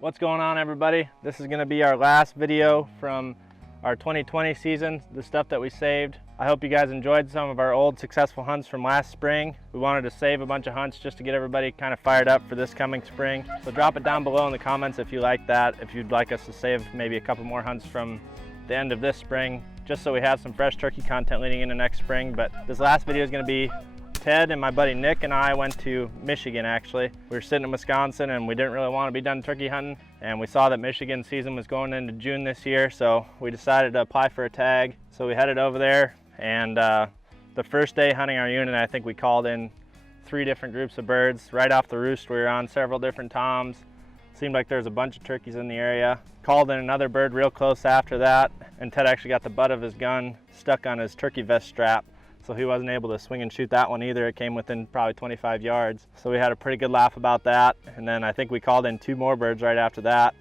What's going on, everybody? This is going to be our last video from our 2020 season, the stuff that we saved. I hope you guys enjoyed some of our old successful hunts from last spring. We wanted to save a bunch of hunts just to get everybody kind of fired up for this coming spring. So drop it down below in the comments if you like that, if you'd like us to save maybe a couple more hunts from the end of this spring, just so we have some fresh turkey content leading into next spring. But this last video is going to be Ted and my buddy Nick and I went to Michigan. Actually, we were sitting in Wisconsin and we didn't really want to be done turkey hunting, and we saw that Michigan season was going into June this year, so we decided to apply for a tag. So we headed over there, and the first day hunting our unit, I think we called in 3 different groups of birds. Right off the roost, we were on several different toms. Seemed like there was a bunch of turkeys in the area. Called in another bird real close after that, and Ted actually got the butt of his gun stuck on his turkey vest strap, so he wasn't able to swing and shoot that one either. It came within probably 25 yards. So we had a pretty good laugh about that. And then I think we called in 2 more birds right after that,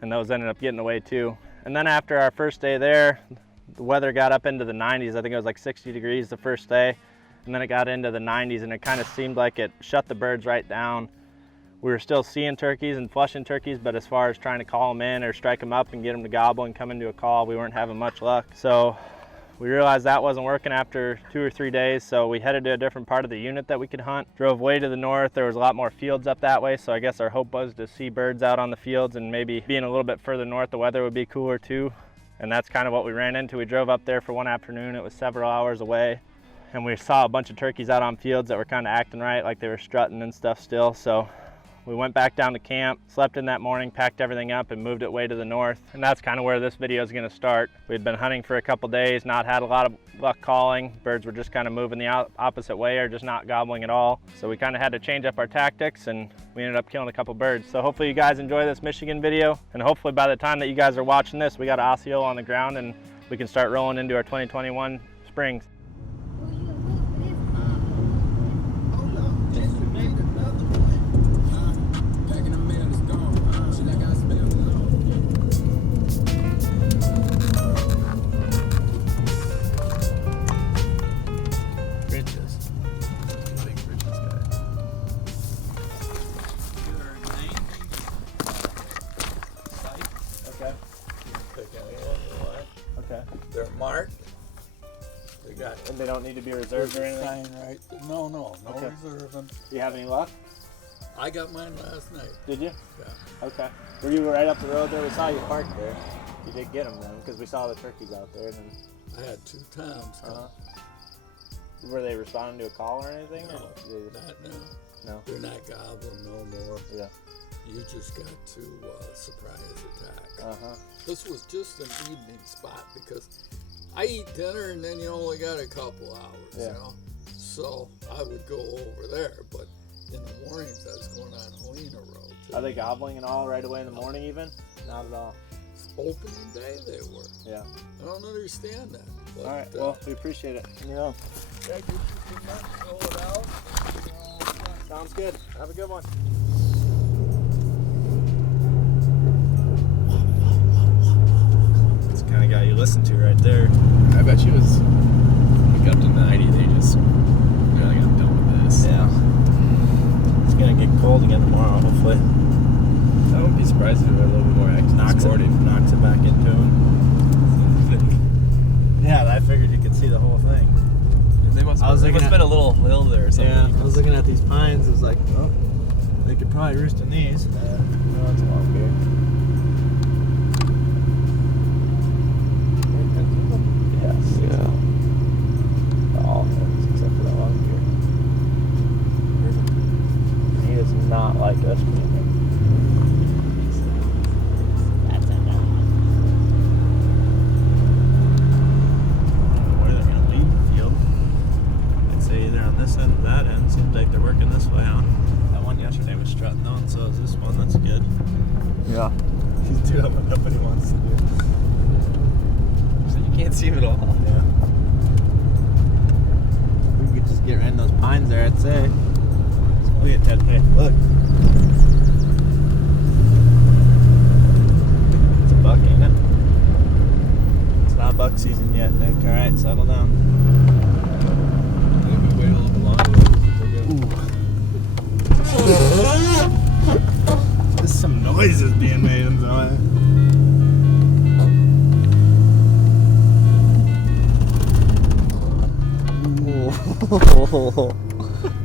and those ended up getting away too. And then after our first day there, the weather got up into the 90s. I think it was like 60 degrees the first day, and then it got into the 90s, and it kind of seemed like it shut the birds right down. We were still seeing turkeys and flushing turkeys, but as far as trying to call them in or strike them up and get them to gobble and come into a call, we weren't having much luck. So we realized that wasn't working after 2 or 3 days, so we headed to a different part of the unit that we could hunt. Drove way to the north. There was a lot more fields up that way, so I guess our hope was to see birds out on the fields, and maybe being a little bit further north, the weather would be cooler too. And that's kind of what we ran into. We drove up there for one afternoon. It was several hours away, and we saw a bunch of turkeys out on fields that were kind of acting right, like they were strutting and stuff still. So we went back down to camp, slept in that morning, packed everything up, and moved it way to the north. And that's kind of where this video is going to start. We'd been hunting for a couple days, not had a lot of luck calling. Birds were just kind of moving the opposite way or just not gobbling at all. So we kind of had to change up our tactics, and we ended up killing a couple birds. So hopefully you guys enjoy this Michigan video, and hopefully by the time that you guys are watching this, we got an Osceola on the ground and we can start rolling into our 2021 springs. They're marked. They got. And they don't need to be reserved or anything? Right. No Okay. reserving. Do you have any luck? I got mine last night. Did you? Yeah. Okay. Were you right up the road there? We saw you parked there. You did get them then, because we saw the turkeys out there. And I had 2 times. Were they responding to a call or anything? No, or not now. No. They're not gobbling no more. Yeah. You just got to surprise attack. This was just an evening spot because I eat dinner and then you only got a couple hours, you know? So I would go over there, but in the mornings I was going on Helena Road. Are they gobbling and all right away in the morning even? Not at all. Opening day they were. Yeah. I don't understand that. But, all right, well, we appreciate it. Yeah, get you some nuts, fill it out. Sounds good. Have a good one. It's the kind of guy you listen to right there. I bet you was like up to 90, they just really got done with this. Yeah. It's gonna get cold again tomorrow, hopefully. I wouldn't be surprised if it were a little bit more active Knocks it back into him. Yeah, I figured you could see the whole thing. They must have been a little hill there or something. Yeah, I was looking at these pines. I was like, oh, they could probably roost in these. No, it's a long beard. Yes. Yeah. All things except for that long beard. He does not like us being here. That's enough. Where they're gonna leave the field. I'd say either on this end or that end. Seems like they're working this way, huh? That one yesterday was strutting though, and so is this one. That's good. Yeah. He's doing what nobody wants to do. So you can't see him at all. Yeah. We could just get right in those pines there, I'd say. Look at Ted. Hey, look. It's a buck, ain't it? It's not buck season yet, Nick. Alright, settle down. Maybe wait a little bit longer. This is some Noise is being made inside.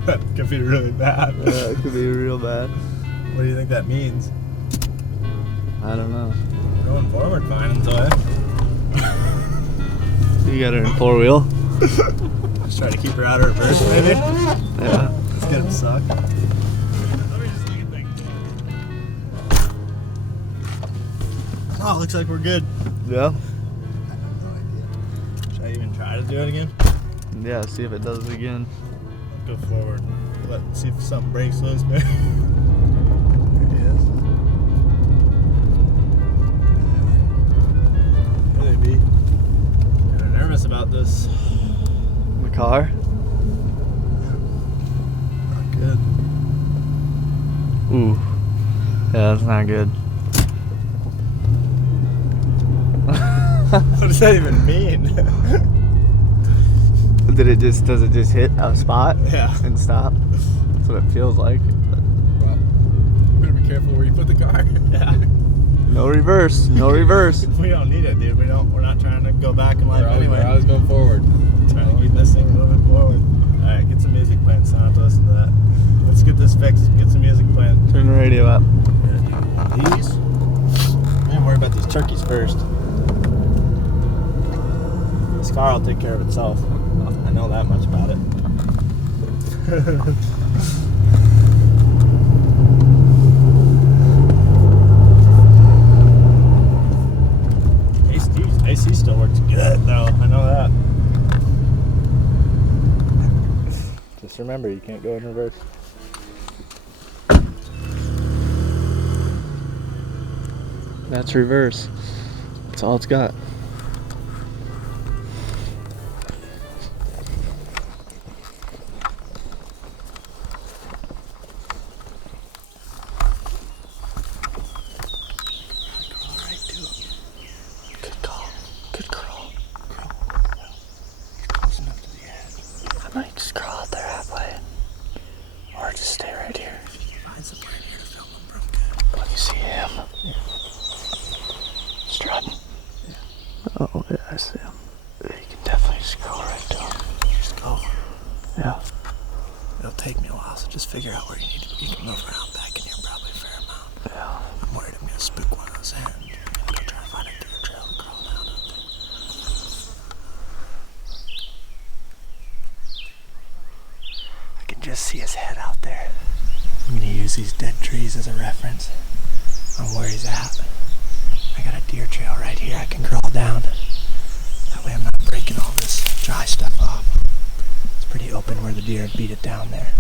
That could be really bad. Yeah, it could be real bad. What do you think that means? I don't know. Going forward fine, Zoe. You got her in 4-wheel? Just try to keep her out of reverse, maybe? Yeah. Let's get him suck. Let me just look at things. Oh, looks like we're good. Yeah? I have no idea. Should I even try to do it again? Yeah, see if it does it again. Go forward. Let's see if something breaks loose, maybe. There he is. Hey, B. Kind of nervous about this. The car? Not good. Ooh. Yeah, that's not good. What does that even mean? Does it just hit a spot Yeah. and stop? That's what it feels like. Well, better be careful where you put the car. Yeah. No reverse, no reverse. We don't need it, dude. We're not trying to go back in life anyway. I was going forward. Trying to keep this thing moving forward. Alright, get some music playing, so I don't have to listen to that. Let's get this fixed. Get some music playing. Turn the radio up. These? Man, worry about these turkeys first. This car will take care of itself. I know that much about it. AC still works good though, I know that. Just remember, you can't go in reverse. That's reverse. That's all it's got. Good call. Good crawl. Crawl. Close enough to the edge. I might just crawl out there halfway. Or just stay right here. Find somewhere in here to film them real good. Let me see him. Strutting. Oh, yeah, I see him. You can definitely just go right to him. Just go. Yeah. It'll take me a while, so just figure out where you need to be. You can move around back in here probably a fair amount. Yeah. I'm worried I'm gonna spook one of those hens. I'm gonna try to find a deer trail to crawl down out there. I can just see his head out there. I'm gonna use these dead trees as a reference on where he's at. I got a deer trail right here I can crawl down. That way I'm not breaking all this dry stuff off. It's pretty open where the deer beat it down there.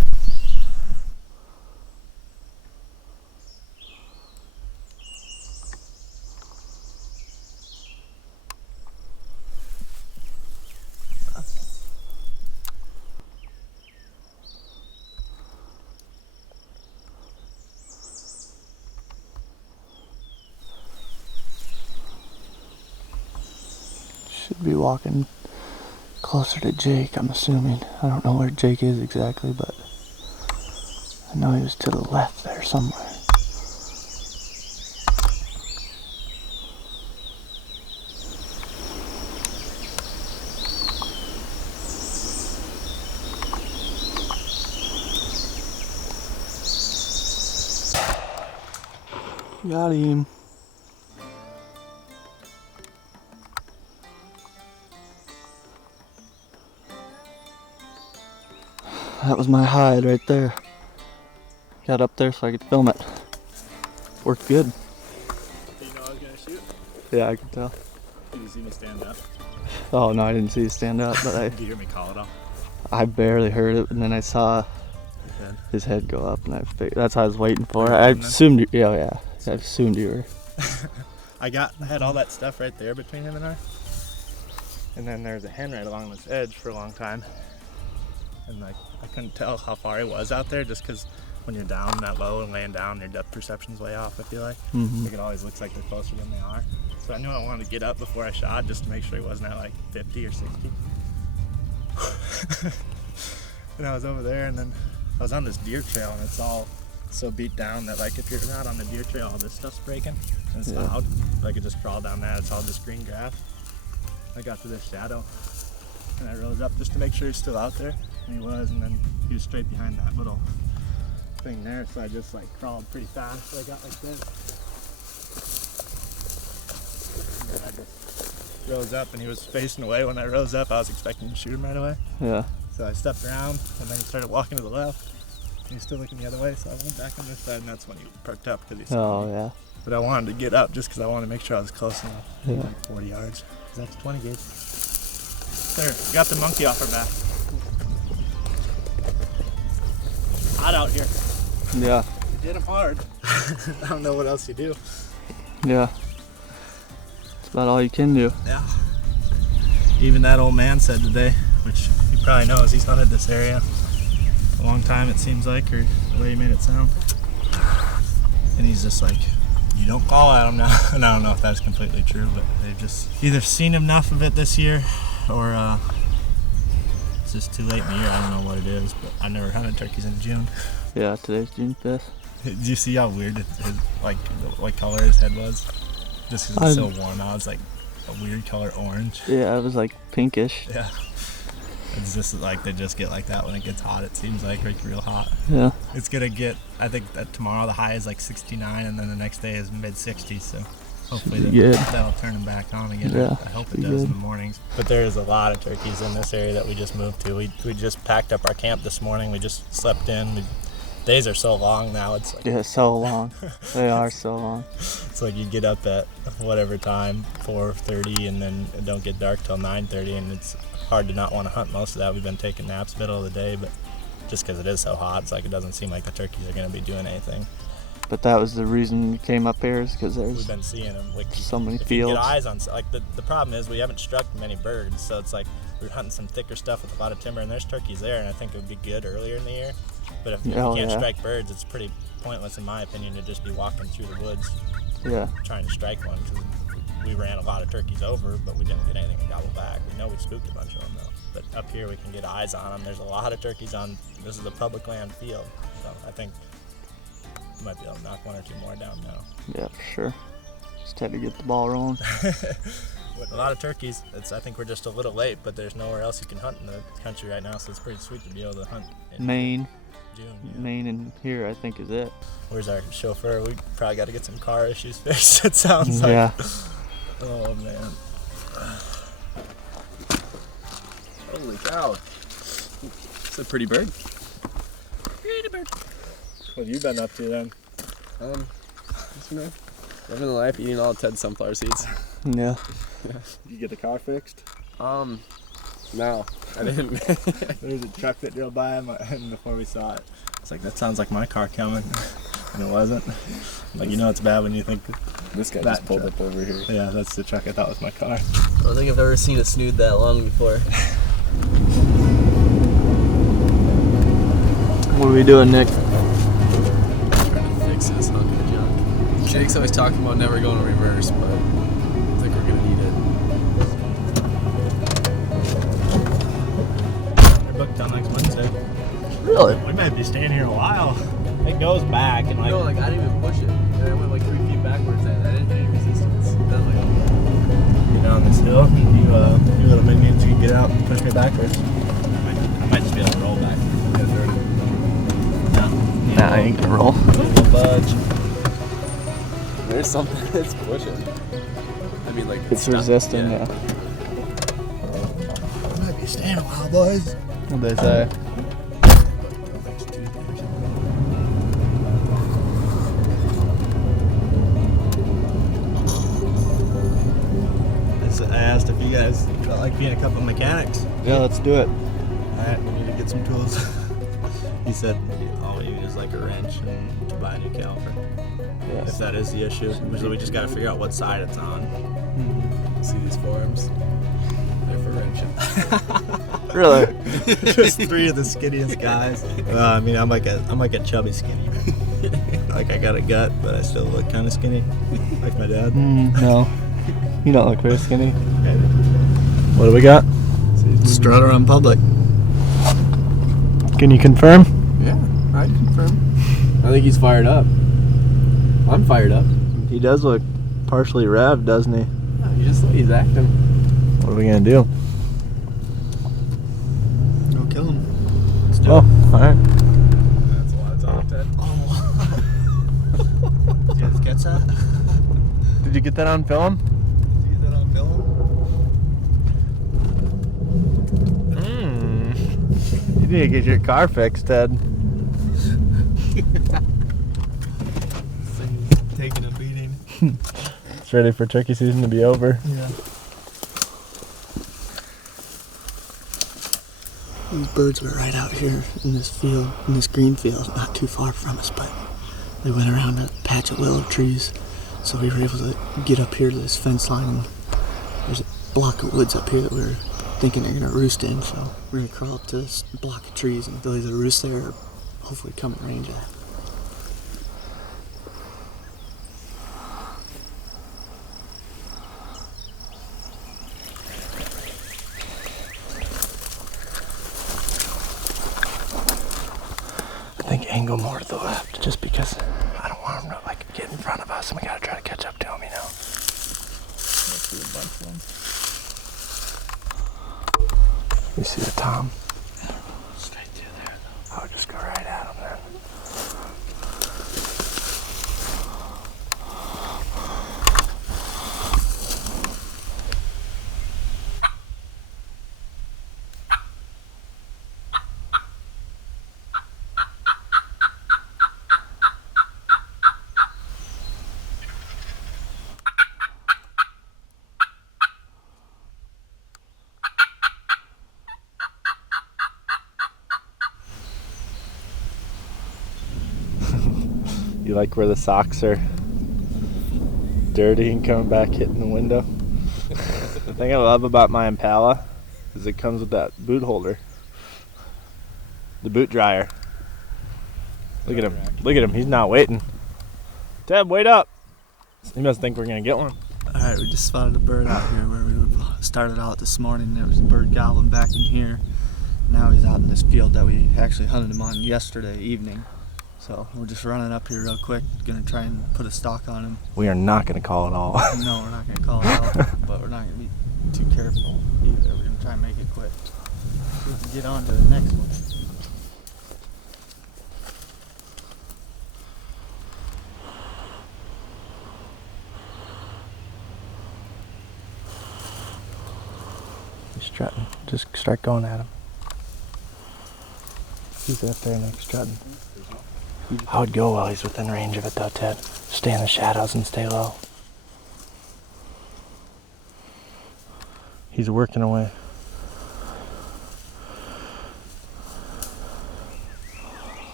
Should be walking closer to Jake, I'm assuming. I don't know where Jake is exactly, but I know he was to the left there somewhere. Got him. That was my hide right there. Got up there so I could film it. Worked good. Did you know I was gonna shoot? Yeah, I could tell. Did you see me stand up? Oh no, I didn't see you stand up, but Did you hear me call it off? I barely heard it, and then I saw his head go up, and that's what I was waiting for. I assumed you, yeah. I assumed you were. I had all that stuff right there between him and I. And then there's a hen right along this edge for a long time. And like, I couldn't tell how far he was out there just because when you're down that low and laying down, your depth perception's way off, I feel like. Mm-hmm. Like it always looks like they're closer than they are. So I knew I wanted to get up before I shot just to make sure he wasn't at like 50 or 60. And I was over there, and then I was on this deer trail, and it's all so beat down that like if you're not on the deer trail, all this stuff's breaking and it's Yeah. loud. I could just crawl down that. It's all just green grass. I got to this shadow and I rose up just to make sure he's still out there, and he was, and then he was straight behind that little thing there, so I just like crawled pretty fast. So I got like this. And then I just rose up and he was facing away. When I rose up, I was expecting to shoot him right away. Yeah. So I stepped around and then he started walking to the left. And he was still looking the other way, so I went back on this side, and that's when he perked up because he saw me. Oh, yeah. But I wanted to get up just because I wanted to make sure I was close enough. Yeah. Like 40 yards. That's 20 gauge. There, we got the monkey off our back. Hot out here. Yeah. We did him hard. I don't know what else you do. Yeah. That's about all you can do. Yeah. Even that old man said today, which he probably knows, he's hunted this area a long time, it seems like, or the way he made it sound. And he's just like, you don't call at him now. And I don't know if that's completely true, but they've just either seen enough of it this year, or it's just too late in the year. I don't know what it is, but I never hunted turkeys in June. Yeah, today's June 5th. Did you see how weird what color his head was? Just because it's so warm out, it's like a weird color orange. Yeah, it was like pinkish. Yeah. It's just like they just get like that when it gets hot, it seems like real hot. Yeah. It's gonna get, I think that tomorrow the high is like 69 and then the next day is mid 60s, so hopefully that'll turn them back on again. Yeah, I hope it does in the mornings. But there's a lot of turkeys in this area that we just moved to. We just packed up our camp this morning. We just slept in. Days are so long now. It's like, Yeah, so long. They are so long. it's like you get up at whatever time, 4:30, and then it don't get dark till 9:30, and it's hard to not want to hunt most of that. We've been taking naps middle of the day, but just because it is so hot, it's like it doesn't seem like the turkeys are going to be doing anything. But that was the reason we came up here, is because We've there's been seeing them. Like, so many if you fields. get eyes on, like the problem is we haven't struck many birds, so it's like we're hunting some thicker stuff with a lot of timber, and there's turkeys there, and I think it would be good earlier in the year. But if you can't strike birds, it's pretty pointless in my opinion to just be walking through the woods Yeah. trying to strike one, because we ran a lot of turkeys over, but we didn't get anything to gobble back. We know we spooked a bunch of them though. But up here we can get eyes on them. There's a lot of turkeys on, this is a public land field, so I think we might be able to knock one or two more down now. Yeah, for sure. Just had to get the ball rolling. A lot of turkeys. I think we're just a little late, but there's nowhere else you can hunt in the country right now, so it's pretty sweet to be able to hunt in Maine. June. Yeah. Maine and here, I think, is it. Where's our chauffeur? We probably got to get some car issues fixed, it sounds like. Yeah. Oh, man. Holy cow. It's a pretty bird. Pretty bird. What have you been up to then? Just, you know, living the life, eating all Ted sunflower seeds. Yeah. Did you get the car fixed? No, I didn't. There was a truck that drove by and before we saw it, it's like, that sounds like my car coming. And it wasn't. Like, you know it's bad when you think This guy that just pulled truck. up over here. Yeah, that's the truck I thought was my car. I don't think I've ever seen a snood that long before. What are we doing, Nick? Trying to fix this hunk of junk. Jake's always talking about never going reverse, but I think we're gonna need it. We're booked on next Wednesday. Really? We might be staying here a while. It goes back and like, No, like I didn't even push it. And I went like 3 feet backwards and I didn't hit any resistance. Then I'm like, oh. get down this hill. You little minions, you can get out and push me backwards. I might just be able to roll back. Nah, I ain't gonna roll. Little budge. There's something that's pushing. I mean, like It's stuck. resisting, yeah. We might be staying a while, boys. What'd they say? I asked if you guys felt like being a couple mechanics. Yeah, let's do it. Alright, we need to get some tools. He said all we need is like a wrench and to buy a new caliper. Yes. If that is the issue. So we just gotta figure out what side it's on. See these forums? They're for wrenching. Really? Just 3 of the skinniest guys. I mean, I'm like a chubby skinny. Like I got a gut, but I still look kind of skinny, like my dad. No. You don't look very skinny. What do we got? Strutter on public. Can you confirm? Yeah, I'd confirm. I think he's fired up. I'm fired up. He does look partially revved, doesn't he? He's acting. What are we gonna do? Go kill him. Let's do Oh, it. alright. That's a lot of talk, Ted. Did you guys catch that? Did you get that on film? Did you get that on film? You need to get your car fixed, Ted. Taking a beating. It's ready for turkey season to be over. Yeah. These birds were right out here in this field, in this green field, not too far from us, but they went around a patch of willow trees, so we were able to get up here to this fence line, and there's a block of woods up here that we were thinking they're gonna roost in, so we're gonna crawl up to this block of trees and they'll either roost there or hopefully come in range of that. I think angle more to the left, just because I don't want him to like get in front of us, and we gotta try to catch up to him, you know. Let's do a bunch of them. You see the tom? Straight through there, though. I'll just go right at him then. You like where the socks are dirty and coming back hitting the window? The thing I love about my Impala is it comes with that boot holder. The boot dryer. Look at him. Look at him. He's not waiting. Ted, wait up. He must think we're going to get one. Alright, we just spotted a bird out here where we started out this morning. There was a bird gobbling back in here. Now he's out in this field that we actually hunted him on yesterday evening. So we're just running up here real quick, gonna try and put a stalk on him. We are not going to call it all. No, we're not gonna call it out, but we're not gonna be too careful either. We're gonna try and make it quick. So we can get on to the next one. He's strutting. Just start going at him. He's up there next strutting. I would go while he's within range of it though, Ted. Stay in the shadows and stay low. He's working away.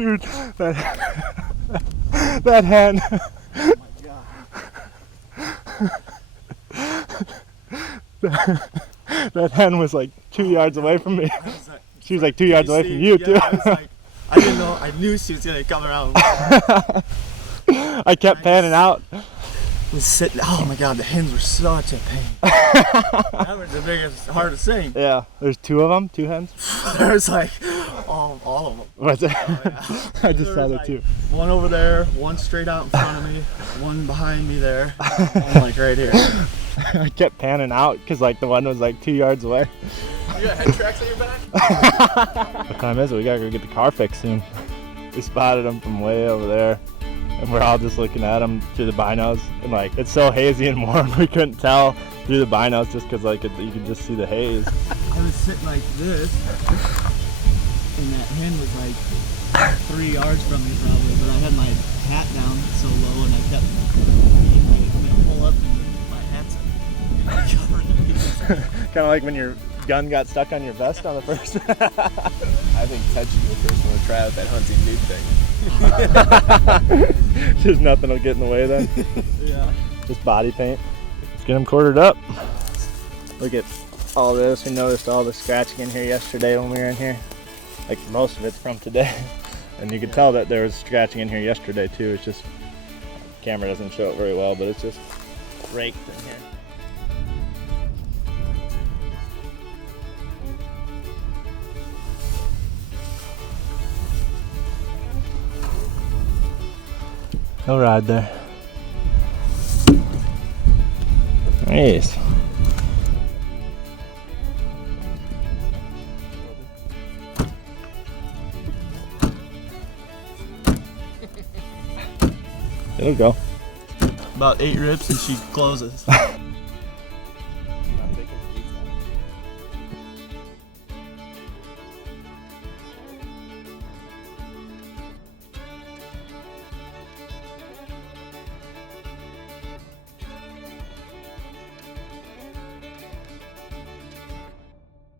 Dude, that hen. Oh my god. That hen was like 2 yards away from me. She was like 2 yards away from you, yeah, too. I was like, I didn't know. I knew she was gonna come around. I kept panning out. Was sitting. Oh my god, the hens were such a pain. That was the biggest, hardest thing. Yeah, there's 2 of them, 2 hens. There was like all of them. What's it? Oh, yeah. I just There saw was, the like, 2. One over there, one straight out in front of me, one behind me there, one like right here. I kept panning out because like the one was like 2 yards away. You got head tracks on your back? What time is it? We gotta go get the car fixed soon. We spotted them from way over there, and we're all just looking at them through the binos. And like it's so hazy and warm, we couldn't tell through the binos just because like you could just see the haze. I was sitting like this, and that hen was like 3 yards from me probably, but I had my hat down so low, and I kept pull up, and my hat's covering the pieces. Kind of like when your gun got stuck on your vest on the first. I think Ted should be the first one to try out that hunting nude thing. Just nothing will get in the way then. Yeah. Just body paint. Let's get them quartered up. Look at all this. We noticed all the scratching in here yesterday when we were in here. Like most of it's from today. And you could tell that there was scratching in here yesterday too. It's just, the camera doesn't show it very well, but it's just raked in here. He'll ride there. Nice. It'll go. About 8 rips and she closes.